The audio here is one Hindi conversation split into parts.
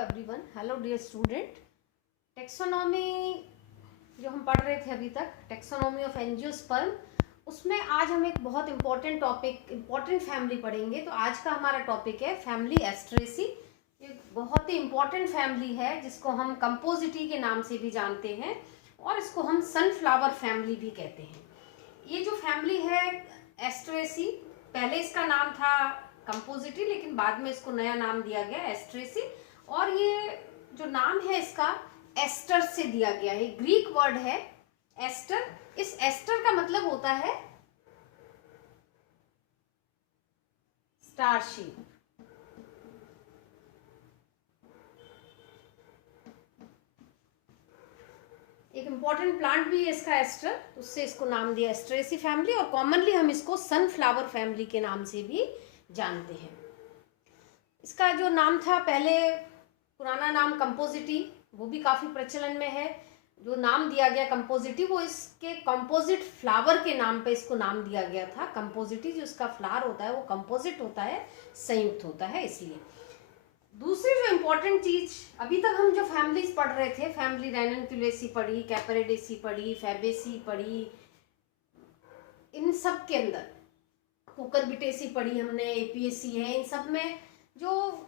Everyone, hello dear student. Taxonomy जो हम पढ़ रहे थे अभी तक, टेक्सोनॉमी ऑफ एंजियोस्पर्म, उसमें आज हम एक बहुत इम्पॉर्टेंट फैमिली पढ़ेंगे। तो आज का हमारा टॉपिक है फैमिली एस्ट्रेसी। एक बहुत ही इम्पॉर्टेंट फैमिली है जिसको हम कंपोजिटी के नाम से भी जानते हैं और इसको हम सनफ्लावर फैमिली भी कहते हैं। ये जो फैमिली है एस्ट्रेसी, पहले इसका नाम था कंपोजिटी, लेकिन बाद में इसको नया नाम दिया गया एस्ट्रेसी। और ये जो नाम है इसका एस्टर से दिया गया है, ग्रीक वर्ड है एस्टर। इस एस्टर का मतलब होता है स्टार शेप। एक इंपॉर्टेंट प्लांट भी है इसका एस्टर, उससे इसको नाम दिया एस्ट्रेसी फैमिली। और कॉमनली हम इसको सनफ्लावर फैमिली के नाम से भी जानते हैं। इसका जो नाम था पहले, पुराना नाम कंपोजिटी, वो भी काफ़ी प्रचलन में है। जो नाम दिया गया कंपोजिटी, वो इसके कंपोजिट फ्लावर के नाम पे इसको नाम दिया गया था। कंपोजिटी जो इसका फ्लावर होता है वो कंपोजिट होता है, संयुक्त होता है, इसलिए। दूसरी जो इम्पोर्टेंट चीज, अभी तक हम जो फैमिलीज पढ़ रहे थे, फैमिली रैननक्यूलेसी पढ़ी, कैपरेडेसी पढ़ी, फैबेसी पढ़ी, इन सब के अंदर कुकरबिटेसी पढ़ी हमने, एपीएसी है, इन सब में जो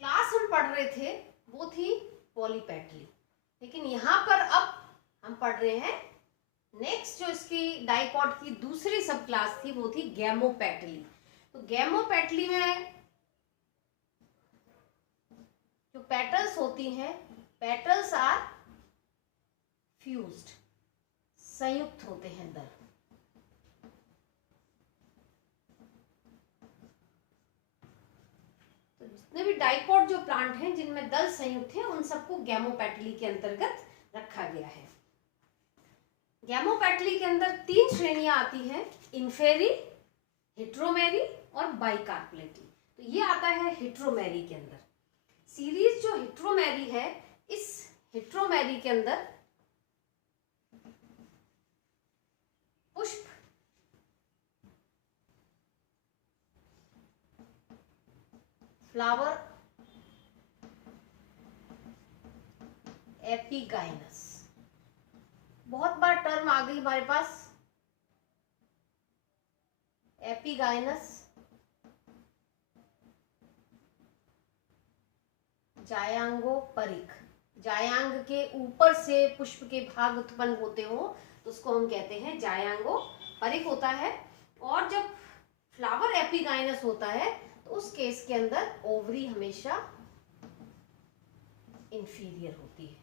क्लास हम पढ़ रहे थे वो थी पॉलीपेटली। लेकिन यहाँ पर अब हम पढ़ रहे हैं नेक्स्ट, जो इसकी डाइकॉट की दूसरी सब क्लास थी वो थी गैमोपेटली। तो गैमोपेटली में जो पेटल्स होती हैं, पेटल्स आर फ्यूज्ड, संयुक्त होते हैं दल। तो जितने भी डाइकॉट जो प्लांट हैं जिनमें दल संयुक्त हैं, उन सबको गैमोपेटली के अंतर्गत रखा गया है। गैमोपेटली के अंदर 3 श्रेणियां आती हैं, इन्फेरी, हेट्रोमेरी और बाइकार्पेटली। तो ये आता है हेट्रोमेरी के अंदर। सीरीज जो हेट्रोमेरी है, इस हेट्रोमेरी के अंदर पुष्प फ्लावर एपिगाइनस, बहुत बार टर्म आ गई हमारे पास एपिगाइनस, जायांगोपरिक। जायांग के ऊपर से पुष्प के भाग उत्पन्न होते हो तो उसको हम कहते हैं जायांगोपरिक होता है। और जब फ्लावर एपिगाइनस होता है तो उस केस के अंदर ओवरी हमेशा इंफीरियर होती है,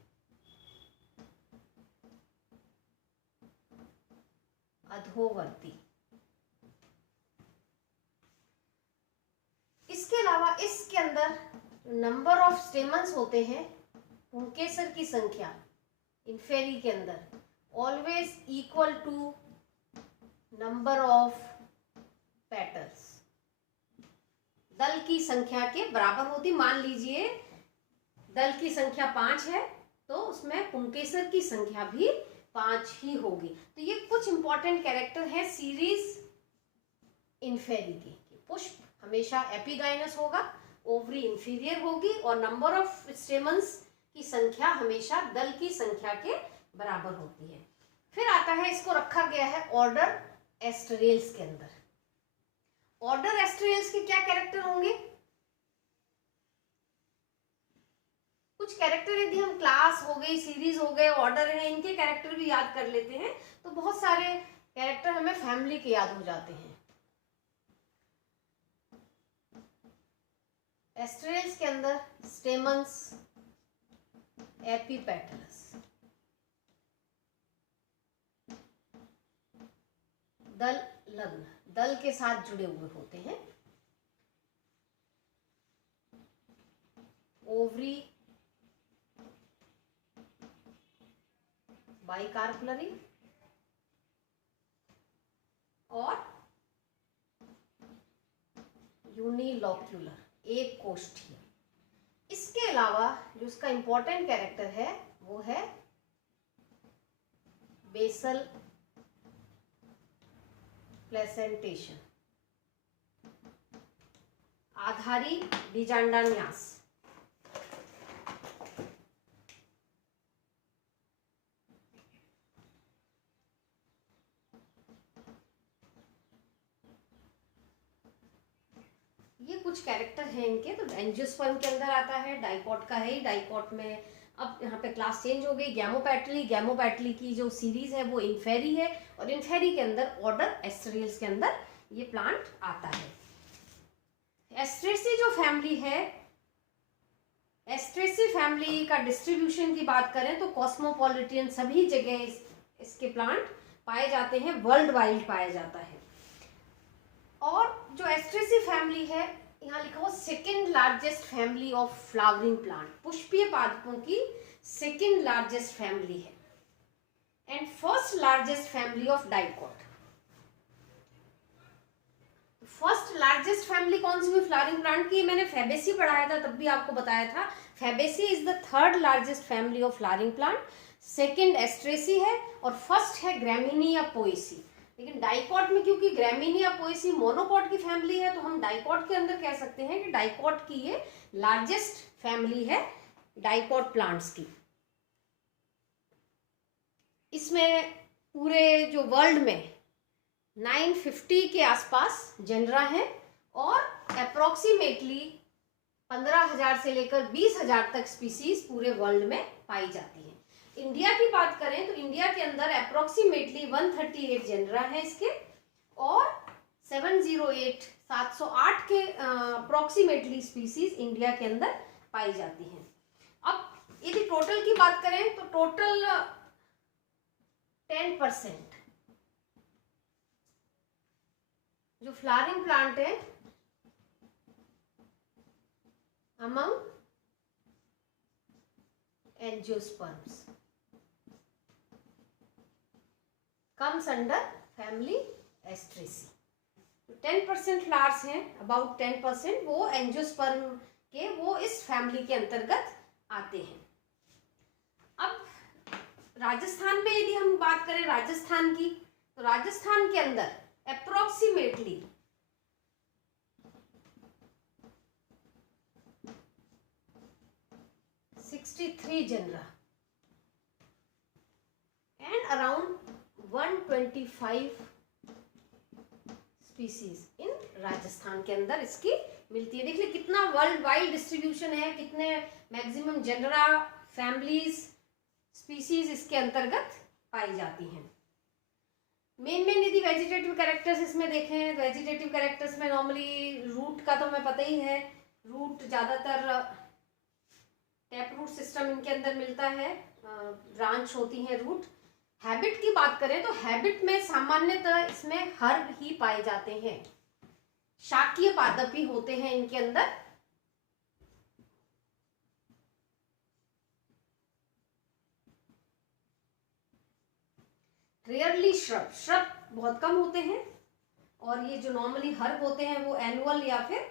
अधोवर्ती। इसके अलावा इसके अंदर नंबर ऑफ स्टेमन्स होते हैं, पुंकेसर की संख्या इन्फेरी के अंदर always equal to number of petals, दल की संख्या के बराबर होती। मान लीजिए दल की संख्या 5 है तो उसमें पुंकेसर की संख्या भी 5 ही होगी। तो ये कुछ इंपॉर्टेंट कैरेक्टर है सीरीज इन्फेरी की। पुष्प हमेशा एपिगाइनस होगा, ओवरी इंफीरियर होगी और नंबर ऑफ स्टेमन्स की संख्या हमेशा दल की संख्या के बराबर होती है। फिर आता है, इसको रखा गया है ऑर्डर एस्टेरेल्स के अंदर। ऑर्डर एस्टेरेल्स के क्या कैरेक्टर होंगे? कुछ कैरेक्टर, यदि हम क्लास हो गई, सीरीज हो गए, ऑर्डर है, इनके कैरेक्टर भी याद कर लेते हैं तो बहुत सारे कैरेक्टर हमें फैमिली के याद हो जाते हैं। एस्टेरेल्स के अंदर स्टेमन्स एपिपेटलस, दल लग्न, दल के साथ जुड़े हुए होते हैं। ओवरी बाइकार्पलरी और यूनिलोक्यूलर, एक कोष्ठीय। इसके अलावा जो इसका इंपॉर्टेंट कैरेक्टर है वो है बेसल प्लेसेंटेशन, आधारी बीजांडान्यास। ये कुछ कैरेक्टर हैं इनके। तो एंजियोस्पर्म के अंदर आता है, डाइकॉट का है ही। डाइकॉट में अब यहाँ पे क्लास चेंज हो गई, गैमोपेटली। गैमोपेटली की जो सीरीज है वो इन्फेरी है, और इन्फेरी के अंदर ऑर्डर एस्टेरियल्स के अंदर ये प्लांट आता है। एस्ट्रेसी जो फैमिली है, एस्ट्रेसी फैमिली का डिस्ट्रीब्यूशन की बात करें तो कॉस्मोपॉलिटन सभी जगह इसके प्लांट पाए जाते हैं, वर्ल्ड वाइड पाया जाता है। और जो एस्ट्रेसी फैमिली है, यहाँ लिखा हुआ second largest family of flowering plant, पुष्पीय पादपों की सेकेंड लार्जेस्ट फैमिली है, and first largest family of dicot. First largest family कौन सी हुई फ्लावरिंग प्लांट की? मैंने फैबेसी पढ़ाया था, तब भी आपको बताया था। Fabaceae is the third largest family of flowering plant, second Asteraceae है, और फर्स्ट है ग्रैमिनिया पोएसी। लेकिन डाइकॉट में क्योंकि ग्रैमिनिया पोएसी मोनोकॉट की फैमिली है, तो हम डाइकॉट के अंदर कह सकते हैं कि डाइकॉट की ये लार्जेस्ट फैमिली है डाइकॉट प्लांट्स की। इसमें पूरे जो वर्ल्ड में 950 के आसपास जेनरा है, और अप्रोक्सीमेटली 15,000 से लेकर 20,000 तक स्पीसीज पूरे वर्ल्ड में पाई जाती है। इंडिया की बात करें तो इंडिया के अंदर अप्रोक्सीमेटली 138 जेनरा है इसके, और 708 के अप्रोक्सीमेटली स्पीसीज इंडिया के अंदर पाई जाती हैं। अब यदि टोटल की बात करें तो टोटल 10% जो फ्लावरिंग प्लांट है among angiosperms comes under family Asteraceae. 10% flowers हैं, अबाउट 10% वो एंजियोस्पर्म के वो इस फैमिली के अंतर्गत आते हैं। अब राजस्थान में यदि हम बात करें राजस्थान की, तो राजस्थान के अंदर approximately 63 genera and around 125 species in Rajasthan के अंदर इसकी मिलती है। देख ले कितना वर्ल्ड वाइड डिस्ट्रीब्यूशन है, कितने मैक्सिमम जेनरा, फैमिलीज, स्पीसीज इसके अंतर्गत पाई जाती हैं। मेन यदि वेजिटेटिव कैरेक्टर्स इसमें देखें, वेजिटेटिव कैरेक्टर्स में नॉर्मली रूट का तो हमें पता ही है, रूट ज़्यादातर टैप रूट सिस्टम इनके अंदर मिलता है, ब्रांच होती है रूट। हैबिट की बात करें तो हैबिट में सामान्यतः इसमें हर्ब ही पाए जाते हैं, शाकीय पादप ही होते हैं इनके अंदर। रेयरली श्रब बहुत कम होते हैं, और ये जो नॉर्मली हर्ब होते हैं वो एनुअल या फिर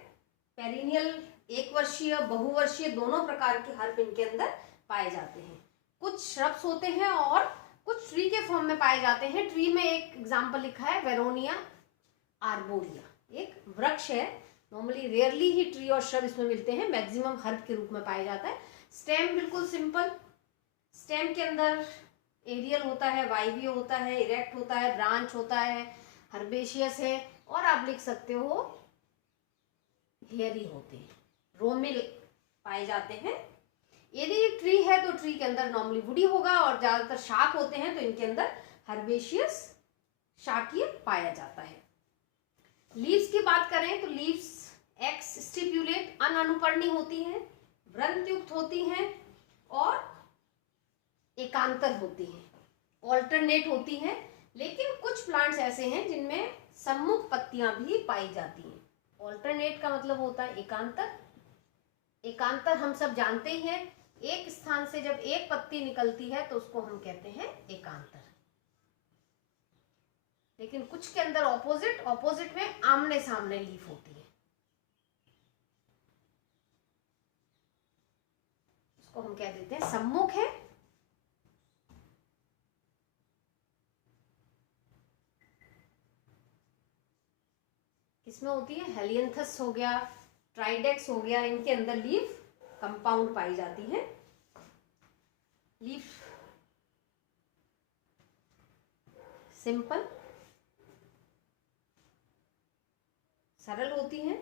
पेरिनियल, एक वर्षीय, बहुवर्षीय, दोनों प्रकार के हर्ब इनके अंदर पाए जाते हैं। कुछ श्रब्स होते हैं और कुछ ट्री के फॉर्म में पाए जाते हैं। ट्री में एक एग्जाम्पल लिखा है वेरोनिया आर्बोरिया, एक वृक्ष है। नॉर्मली रेयरली ही ट्री और श्रब इसमें मिलते हैं, मैक्सिमम हर्ब के रूप में पाया जाता है। स्टेम बिल्कुल सिंपल, स्टेम के अंदर एरियल होता है, वाइवियो होता है, इरेक्ट होता है, ब्रांच होता है, हर्बेशियस है, और आप लिख सकते हो हेयरी होते हैं, रोमिल पाए जाते हैं। यदि ट्री है तो ट्री के अंदर नॉर्मली वुडी होगा, और ज्यादातर शाक होते हैं तो इनके अंदर हर्बेशियस शाकीय पाया जाता है। लीव्स की बात करें तो लीव्स एक्स स्टिप्यूलेट, अनअनुपर्णी होती हैं, वृंतयुक्त होती हैं, और एकांतर होती हैं, ऑल्टरनेट होती हैं। लेकिन कुछ प्लांट्स ऐसे हैं जिनमें सम्मुख पत्तियां भी पाई जाती हैं। ऑल्टरनेट का मतलब होता है एकांतर। एकांतर हम सब जानते ही हैं, एक स्थान से जब एक पत्ती निकलती है तो उसको हम कहते हैं एकांतर। लेकिन कुछ के अंदर ऑपोजिट में आमने सामने लीफ होती है, उसको हम कह देते हैं सम्मुख है। इसमें होती है हेलियंथस हो गया, ट्राइडेक्स हो गया, इनके अंदर लीफ कंपाउंड पाई जाती है। लीफ सिंपल, सरल होती हैं,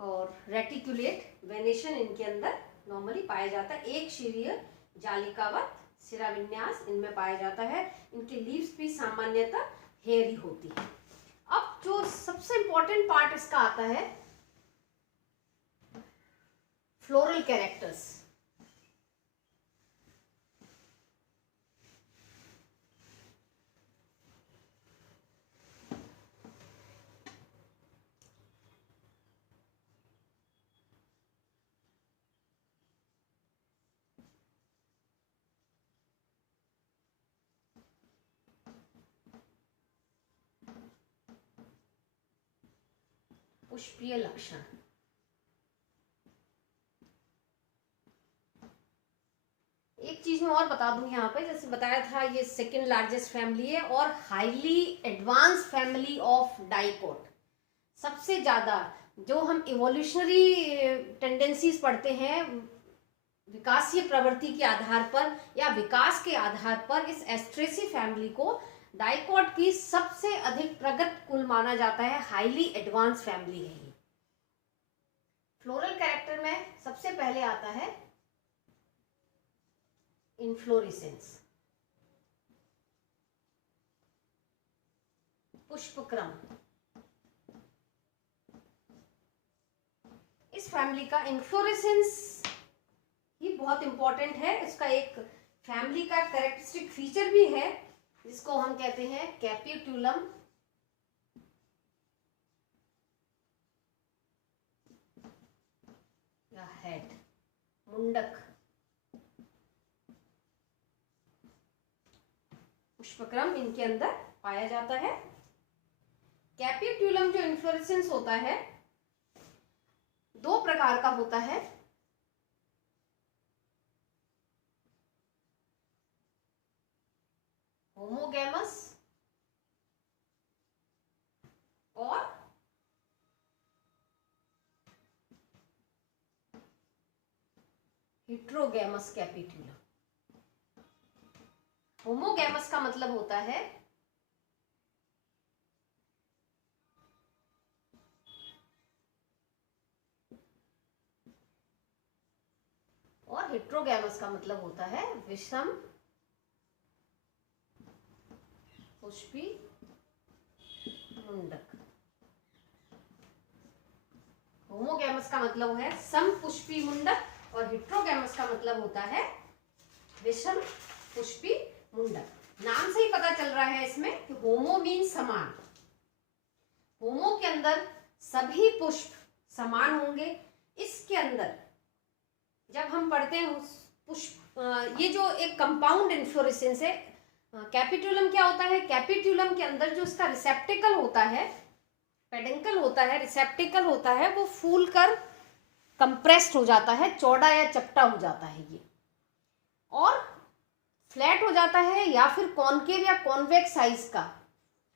और रेटिकुलेट वेनेशन इनके अंदर नॉर्मली पाया जाता है। एक शीरीय जालिकावत शिराविन्यास इनमें पाया जाता है। इनके लीव्स भी सामान्यतः हेयरी होती है। अब जो सबसे इंपॉर्टेंट पार्ट इसका आता है फ्लोरल कैरेक्टर्स। पुष्पीय लक्षण। एक चीज मैं और बता दूं यहाँ पे, जैसे बताया था ये सेकेंड लार्जेस्ट फैमिली है और highly advance family of dicot. सबसे ज्यादा जो हम इवोल्यूशनरी टेंडेंसीज पढ़ते हैं विकासीय प्रवृत्ति के आधार पर या विकास के आधार पर, इस एस्ट्रेसी फैमिली को डाइकोट की सबसे अधिक प्रगत कुल माना जाता है। हाईली एडवांस फैमिली है ये। फ्लोरल कैरेक्टर में सबसे पहले आता है इन्फ्लोरेसेंस, पुष्पक्रम। इस फैमिली का इन्फ्लोरेसेंस ही बहुत इंपॉर्टेंट है। इसका एक फैमिली का कैरेक्टरिस्टिक फीचर भी है जिसको हम कहते हैं कैपिट्यूलम या हेड, मुंडक। पुष्पक्रम इनके अंदर पाया जाता है। कैपिट्यूलम जो इन्फ्लोरेसेंस होता है दो प्रकार का होता है। होमोगैमस और हेट्रोगैमस कैपिट्यूलम। होमोगैमस का मतलब होता है और हेट्रोगैमस का मतलब होता है विषम पुष्पी मुंडक। होमोगैमस का मतलब है समपुष्पी मुंडक और हेट्रोगैमस का मतलब होता है विषम पुष्पी मुंडक। नाम से ही पता चल रहा है इसमें कि होमो मीन समान। होमो के अंदर सभी पुष्प समान होंगे। इसके अंदर जब हम पढ़ते हैं पुष्प, ये जो एक कंपाउंड इन्फ्लोरेसेंस है, कैपिट्यूलम क्या होता है? कैपिट्यूलम के अंदर जो इसका रिसेप्टिकल होता है, पेडिकल होता है, रिसेप्टिकल होता है, वो फूल कर कंप्रेस्ड हो जाता है, चौड़ा या चपटा हो जाता है ये, और फ्लैट हो जाता है या फिर कॉनकेव या कॉन्वेक्स साइज का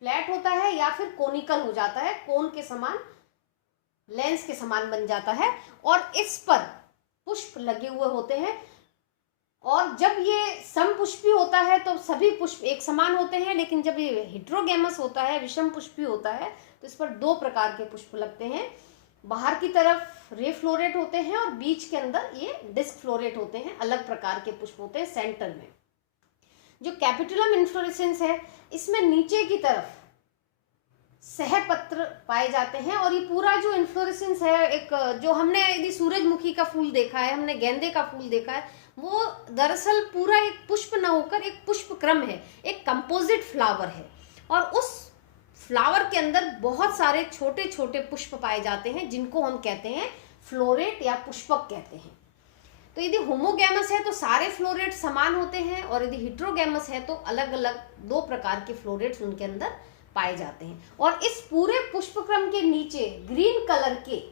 फ्लैट होता है या फिर कोनिकल हो जाता है, कोन के समान, लेंस के समान बन जाता है और इस पर पुष्प लगे हुए होते हैं। और जब ये समपुष्पी होता है तो सभी पुष्प एक समान होते हैं, लेकिन जब ये हेट्रोगैमस होता है, विषम पुष्पी होता है, तो इस पर दो प्रकार के पुष्प लगते हैं। बाहर की तरफ रे फ्लोरेट होते हैं और बीच के अंदर ये डिस्क फ्लोरेट होते हैं। अलग प्रकार के पुष्प होते हैं सेंटर में। जो कैपिट्यूलम इन्फ्लोरेसेंस है इसमें नीचे की तरफ सहपत्र पाए जाते हैं और ये पूरा जो इन्फ्लोरेसेंस है, एक जो हमने यदि सूरजमुखी का फूल देखा है, हमने गेंदे का फूल देखा है, वो दरअसल पूरा एक पुष्प न होकर एक पुष्प क्रम है, एक कंपोजिट फ्लावर है और उस फ्लावर के अंदर बहुत सारे छोटे छोटे पुष्प पाए जाते हैं जिनको हम कहते हैं फ्लोरेट या पुष्पक कहते हैं। तो यदि होमोगैमस है तो सारे फ्लोरेट समान होते हैं और यदि हेट्रोगैमस है तो अलग अलग दो प्रकार के फ्लोरेट्स उनके अंदर पाए जाते हैं। और इस पूरे पुष्पक्रम के नीचे ग्रीन कलर के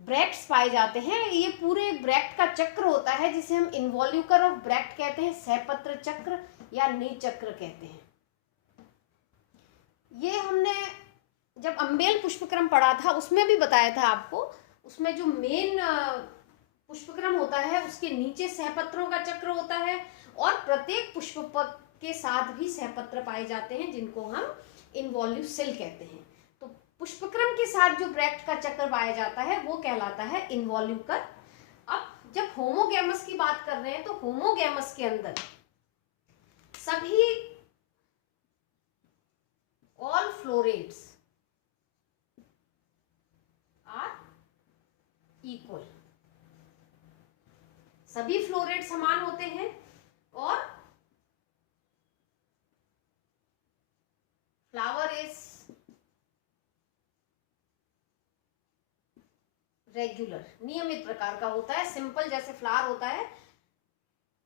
ब्रैक्ट्स पाए जाते हैं। ये पूरे ब्रैक्ट का चक्र होता है जिसे हम इन्वॉल्यूकर ऑफ ब्रैक्ट कहते हैं, सहपत्र चक्र या नी चक्र कहते हैं। ये हमने जब अम्बेल पुष्पक्रम पढ़ा था उसमें भी बताया था आपको। उसमें जो मेन पुष्पक्रम होता है उसके नीचे सहपत्रों का चक्र होता है और प्रत्येक पुष्प के साथ भी सहपत्र पाए जाते हैं जिनको हम इन्वॉल्यूसिल कहते हैं। तो पुष्पक्रम के साथ जो ब्रैक्ट का चक्र पाया जाता है वो कहलाता है इनवॉल्यूकर। अब जब होमोगैमस की बात कर रहे हैं तो होमोगैमस के अंदर सभी ऑल फ्लोरेट्स आर इक्वल, सभी फ्लोरेट समान होते हैं और फ्लावर इज रेगुलर, नियमित प्रकार का होता है। सिंपल जैसे फ्लावर होता है,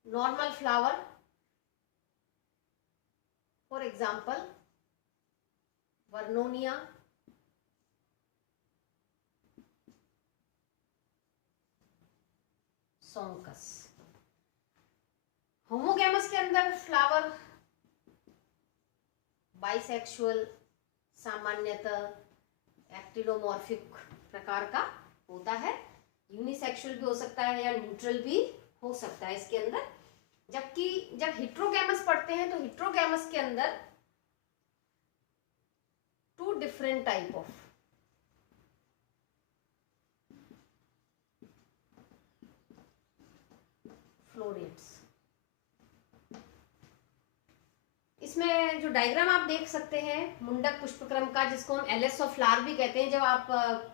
normal flower, for example Vernonia, Sonchus. Homogamous के अंदर फ्लावर बाइसेक्सुअल, सामान्यतः एक्टिनोमॉर्फिक प्रकार का होता है। यूनिसेक्सुअल भी हो सकता है या न्यूट्रल भी हो सकता है इसके अंदर। जबकि जब हिट्रोगैमस पढ़ते हैं तो हिट्रोगैमस के अंदर two different type of florets. इसमें जो डायग्राम आप देख सकते हैं मुंडक पुष्पक्रम का, जिसको हम एलिस ऑफ फ्लावर भी कहते हैं, जब आप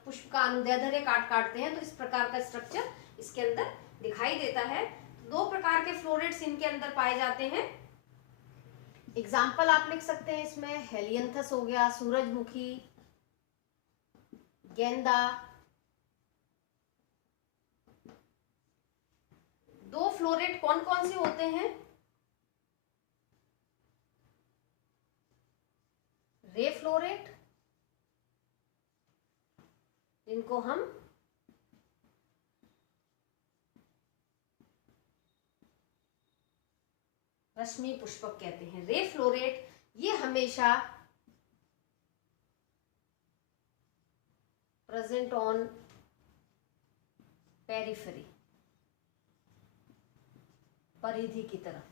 पुष्प का अनुदैर्ध्य काटते हैं तो इस प्रकार का स्ट्रक्चर इसके अंदर दिखाई देता है। दो प्रकार के फ्लोरेट्स इनके अंदर पाए जाते हैं। एग्जाम्पल आप लिख सकते हैं इसमें, हेलियंथस हो गया, सूरजमुखी, गेंदा। दो फ्लोरेट कौन कौन से होते हैं? रे फ्लोरेट, इनको हम रश्मि पुष्पक कहते हैं। रे फ्लोरेट ये हमेशा प्रेजेंट ऑन पेरिफेरी, परिधि की तरफ,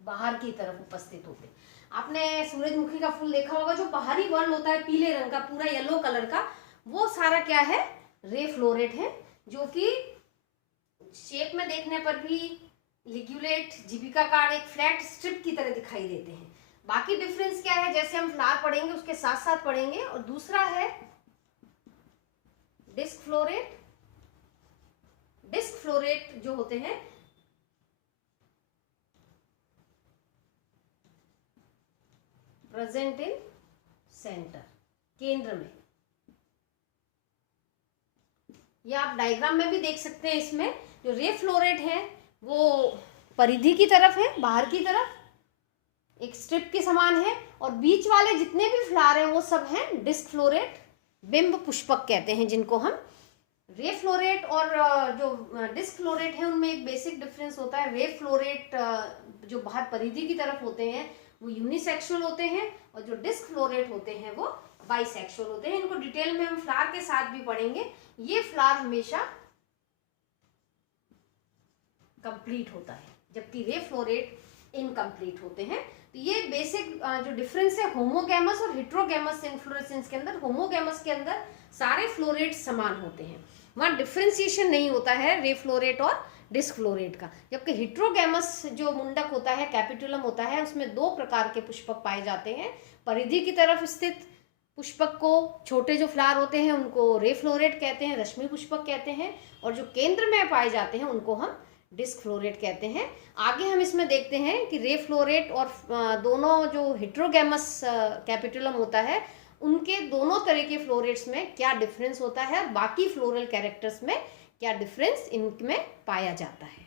बाहर की तरफ उपस्थित होते हैं। आपने सूरजमुखी का फूल देखा होगा, जो बाहरी वर्ण होता है पीले रंग का, पूरा येलो कलर का, वो सारा क्या है? रे फ्लोरेट है, जो कि शेप में देखने पर भी लिग्यूलेट, जीविकाकार, एक फ्लैट स्ट्रिप की तरह दिखाई देते हैं। बाकी डिफरेंस क्या है, जैसे हम फ्लावर पढ़ेंगे उसके साथ साथ पढ़ेंगे। और दूसरा है डिस्क फ्लोरेट। डिस्क फ्लोरेट जो होते हैं प्रेजेंट इन सेंटर, केंद्र में। ये आप डायग्राम में भी देख सकते हैं। इसमें जो रे फ्लोरेट है वो परिधि की तरफ है, बाहर की तरफ एक स्ट्रिप के समान है, और बीच वाले जितने भी फ्लावर हैं वो सब हैं डिस्क फ्लोरेट, बिंब पुष्पक कहते हैं जिनको हम। रे फ्लोरेट और जो डिस्क फ्लोरेट है उनमें एक बेसिक डिफरेंस होता है। रे फ्लोरेट जो बाहर परिधि की तरफ होते हैं वो यूनिसेक्सुअल होते हैं, और जो डिस्क फ्लोरेट होते हैं वो बाइसेक्सुअल होते हैं। इनको डिटेल में हम फ्लावर के साथ भी पढ़ेंगे। ये फ्लावर हमेशा कंप्लीट होता है, जबकि रे फ्लोरेट इनकम्प्लीट होते हैं। तो ये बेसिक जो डिफरेंस है होमोगैमस और हेट्रोगैमस इन्फ्लोरेसेंस के अंदर। होमोगैमस के अंदर सारे फ्लोरेट समान होते हैं, वहाँ डिफ्रेंसिएशन नहीं होता है रे फ्लोरेट और डिस्क फ्लोरेट का। जबकि हेट्रोगैमस जो मुंडक होता है, कैपिटुलम होता है, उसमें दो प्रकार के पुष्पक पाए जाते हैं। परिधि की तरफ स्थित पुष्पक को, छोटे जो फ्लावर होते हैं उनको रे फ्लोरेट कहते हैं, रश्मि पुष्पक कहते हैं, और जो केंद्र में पाए जाते हैं उनको हम डिस्क फ्लोरेट कहते हैं। आगे हम इसमें देखते हैं कि रे फ्लोरेट और दोनों जो हेट्रोगैमस कैपिटुलम होता है उनके दोनों तरह के फ्लोरेट्स में क्या डिफरेंस होता है, और बाकी फ्लोरल कैरेक्टर्स में क्या डिफरेंस इनमें पाया जाता है।